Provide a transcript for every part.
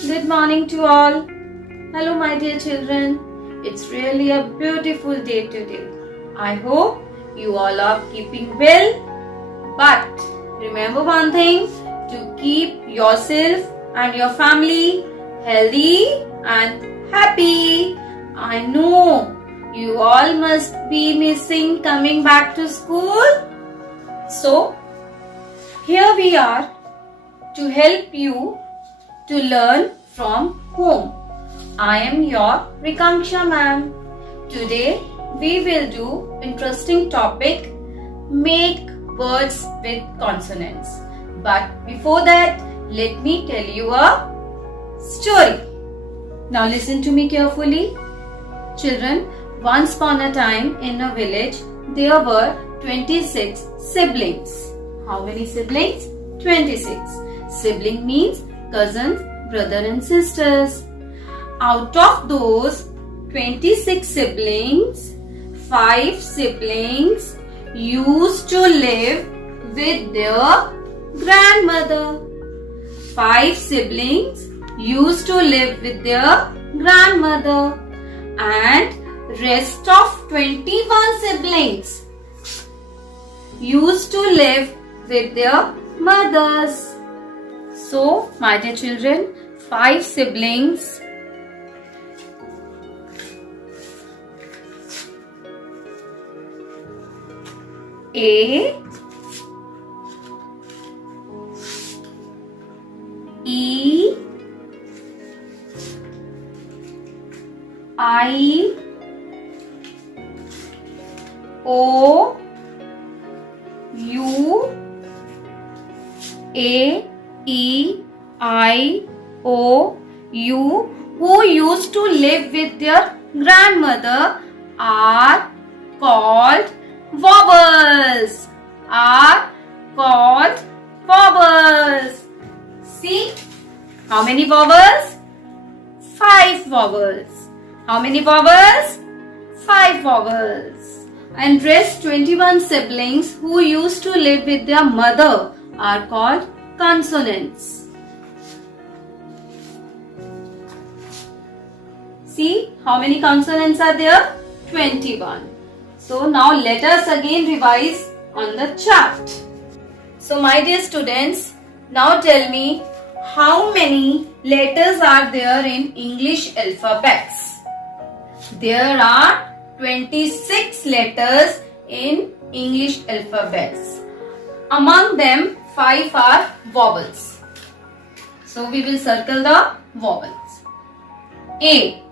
Good morning to all. Hello my dear children. It's really a beautiful day today. I hope you all are keeping well. But remember one thing, to keep yourself and your family healthy and happy. I know you all must be missing coming back to school. So here we are to help you to learn from home. I am your Rikanksha ma'am. Today we will do interesting topic, make words with consonants. But before that, let me tell you a story. Now listen to me carefully. Children, once upon a time in a village, there were 26 siblings. How many siblings? 26. Sibling means cousins, brother and sisters. Out of those 26 siblings, 5 siblings used to live with their grandmother. 5 siblings used to live with their grandmother, and rest of 21 siblings used to live with their mothers. So, my dear children, 5 siblings A, E, I, O, U, A, E, I, O, U, who used to live with their grandmother, are called vowels. Are called vowels. See, how many vowels? 5 vowels. How many vowels? 5 vowels. And rest 21 siblings who used to live with their mother are called consonants. See, how many consonants are there? 21. So now let us again revise on the chart. So my dear students, now tell me how many letters are there in English alphabets? There are 26 letters in English alphabets. Among them, 5 are vowels. So we will circle the vowels. A.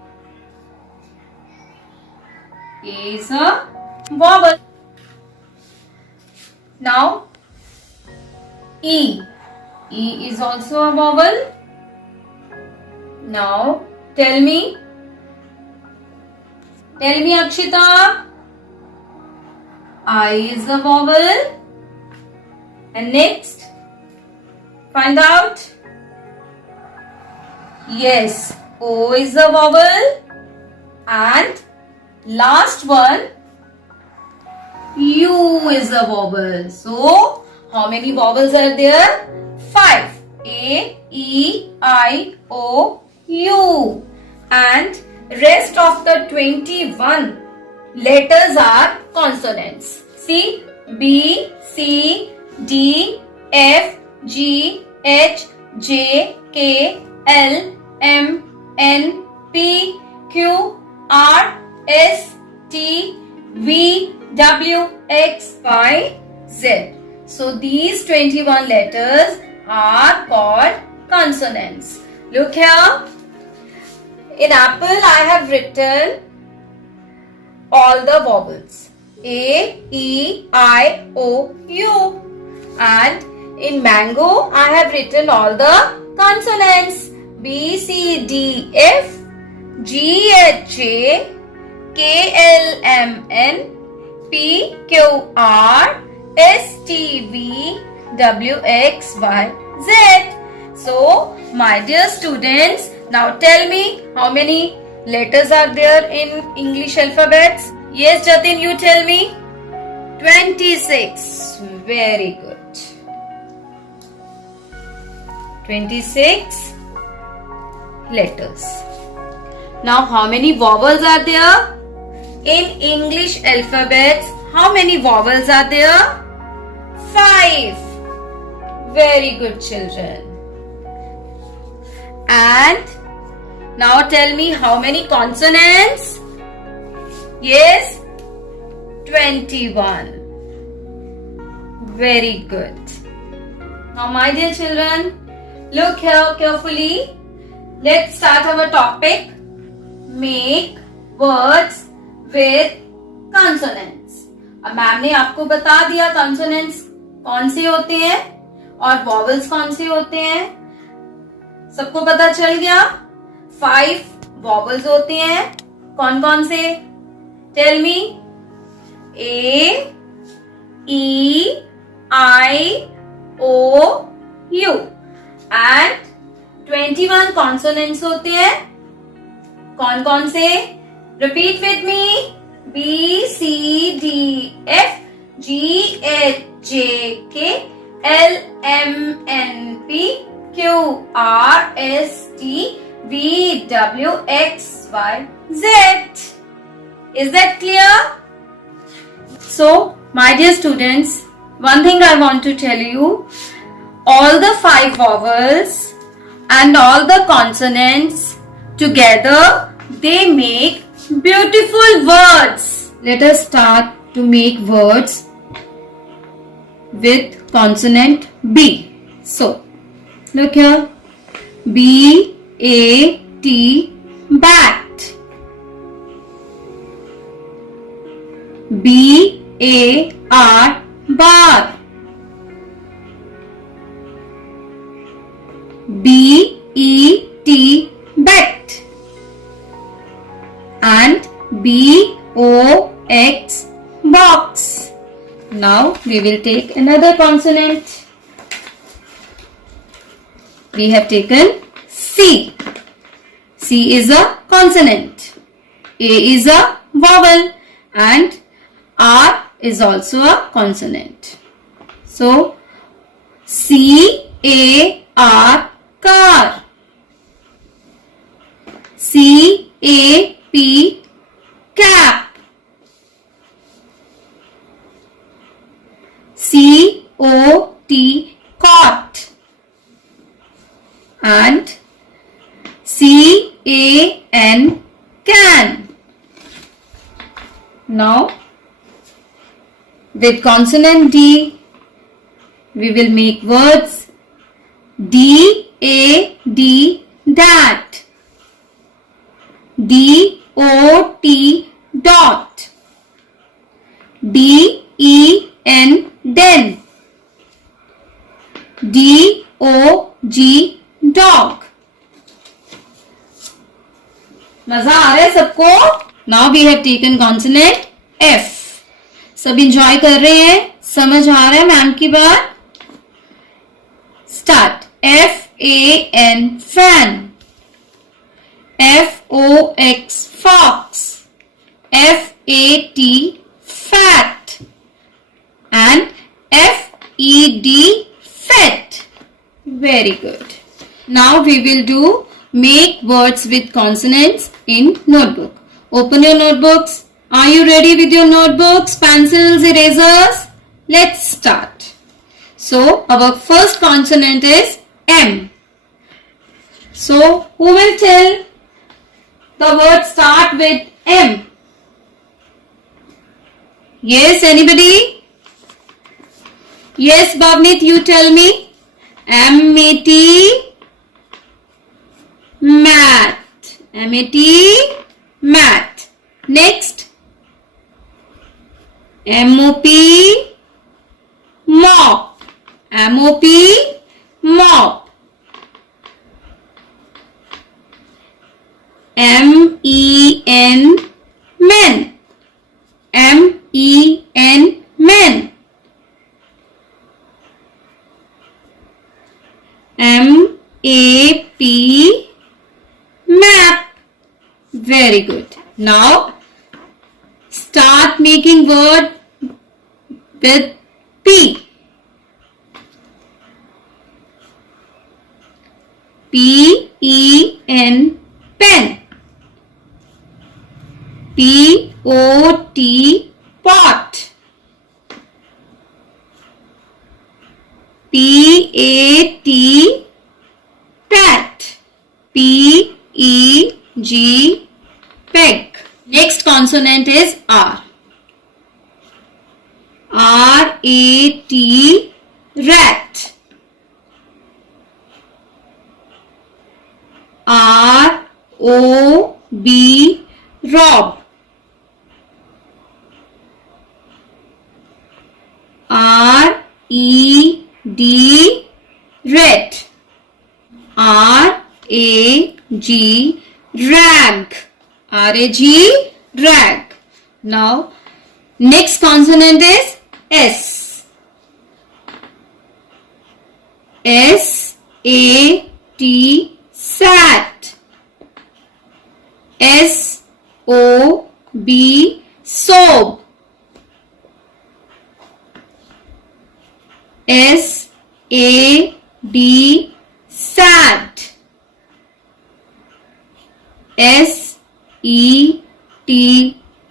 A is a vowel. Now, E. E is also a vowel. Now, tell me Akshita. I is a vowel. And next, find out. Yes, O is a vowel. And last one, U is a vowel. So, how many vowels are there? 5. A, E, I, O, U. And rest of the 21 letters are consonants. See, B, C, D, F, G, H, J, K, L, M, N, P, Q, R, S, T, V, W, X, Y, Z. So these 21 letters are called consonants. Look here. In apple I have written all the vowels. A, E, I, O, U. And in mango I have written all the consonants. B, C, D, F, G, H, J, K, L, M, N, P, Q, R, S, T, V, W, X, Y, Z. So, my dear students, now tell me how many letters are there in English alphabets? Yes, Jatin, you tell me. 26. Very good. 26. letters. Now how many vowels are there? In English alphabets, how many vowels are there? 5. Very good, children. And now tell me how many consonants? Yes, 21. Very good. Now my dear children, look here carefully. Let's start our topic. Make words with consonants. अब ma'am ने आपको बता दिया consonants कौन से होते हैं और vowels कौन से होते हैं. सबको पता चल गया. 5 vowels होते हैं. कौन कौन से? Tell me. A, E, I, O, U. And 21 consonants होते हैं. कौन कौन से? Repeat with me. B, C, D, F, G, H, J, K, L, M, N, P, Q, R, S, T, V, W, X, Y, Z. Is that clear? So, my dear students, one thing I want to tell you, all the 5 vowels and all the consonants together, they make beautiful words. Let us start to make words with consonant B. So, look here. B, A, T, bat. B, A, R, bar. B, E, T, bet. And B, O, X, box. Now we will take another consonant. We have taken C. C is a consonant. A is a vowel and R is also a consonant. So C, A, R, car. C, A, P, cap. C, O, T, cot. And C, A, N, can. Now, with consonant D, we will make words D, A, D, dat. D, O, T, dot. D, E, N, den. D, O, G, dog. मजा आ रहा है सबको? Now we have taken consonant F. सब enjoy कर रहे हैं? समझ आ रहा है मैम की बात? Start. F, A, N, fan. F, O, X, fox. F, A, T, fat. And F, E, D, fet. Very good. Now we will do make words with consonants in notebook. Open your notebooks. Are you ready with your notebooks, pencils, erasers? Let's start. So our first consonant is M. So who will tell the word start with M? Yes, anybody? Yes, Bhavnit, you tell me. M-A-T, mat. M-A-T, mat. Next. M-O-P, mop. M-O-P, mop. M-E-N, men. M-E-N, men. M-A-P, map. Very good. Now, start making word with P. P, E, N, pen. P-O-T, pot. P-A-T, pat. P-E-G, peg. Next consonant is R. R-A-T, rat. R-O-B, rob. R-E-D, red. R-A-G, rag. R-A-G, rag. Now, next consonant is S. S-A-T, sat. S-O-B, soap. S-A-D, sad. S-E-T,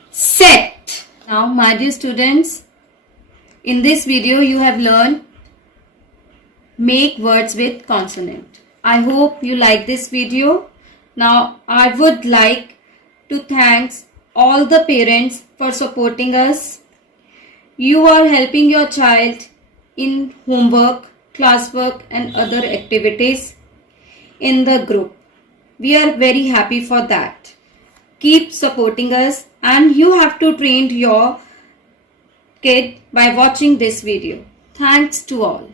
set. Now, my dear students, in this video you have learned make words with consonant. I hope you like this video. Now, I would like to thank all the parents for supporting us. You are helping your child in homework, classwork and other activities in the group. We are very happy for that. Keep supporting us, and you have to train your kid by watching this video. Thanks to all.